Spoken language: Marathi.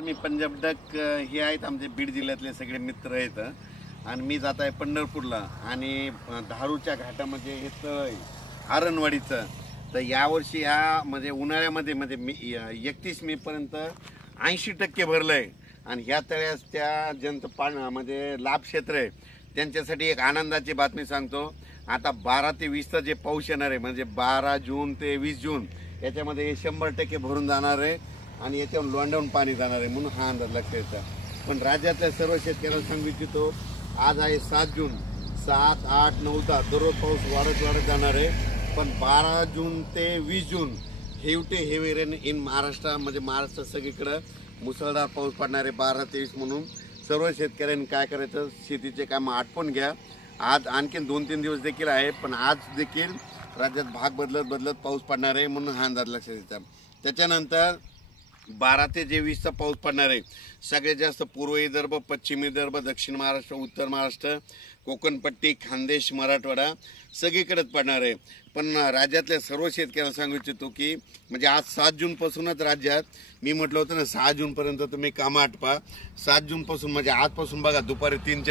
मी पंजाब डक हे आहेत आमचे बीड जिल्ह्यातले सगळे मित्र आहेत आणि मी जात आहे पंढरपूरला आणि धारूच्या घाटामध्ये हे तळ आहे आरणवाडीचं. तर यावर्षी ह्या म्हणजे उन्हाळ्यामध्ये म्हणजे 31 मे पर्यंत 80% भरलंय आणि ह्या तळ्यास त्या ज्यांचं म्हणजे लाभ क्षेत्र आहे त्यांच्यासाठी एक आनंदाची बातमी सांगतो. आता 12 ते 20चा जे पाऊस येणार आहे म्हणजे 12 जून ते 20 जून याच्यामध्ये हे 100% भरून जाणार आहे आणि याच्यावर लोंढवून पाणी जाणार आहे म्हणून हा अंदाज लक्षात येतो. पण राज्यातल्या सर्व शेतकऱ्यांना सांगू इच्छितो, आज आहे 7 जून, 7, 8, 9, 10 दररोज पाऊस वाढत जाणार आहे. पण 12 जून ते 20 जून हेवी रेन इन महाराष्ट्र म्हणजे महाराष्ट्र सगळीकडे मुसळधार पाऊस पडणार आहे 12 ते 20 म्हणून सर्व शेतकऱ्यांनी काय करायचं, शेतीचे काम आटपून घ्या. आज आणखीन 2-3 दिवस देखील आहे पण आज देखील राज्यात भाग बदलत पाऊस पडणार आहे म्हणून हा अंदाज लक्षात येतो. त्याच्यानंतर 12 ते 20चा पाऊस पडणार आहे. सगळ्यात जास्त पूर्व विदर्भ, पश्चिम विदर्भ, दक्षिण महाराष्ट्र, उत्तर महाराष्ट्र, कोकणपट्टी, खानदेश, मराठवाडा सगळीकडेच पडणार आहे. पण राज्यातल्या सर्व शेतकऱ्यांना सांगू इच्छितो की म्हणजे आज 7 जून पासूनच राज्यात मी म्हटलं होतं ना 6 जून पर्यंत तुम्ही कामं आटपा. 7 जून पासून म्हणजे आजपासून बघा दुपारी 3-4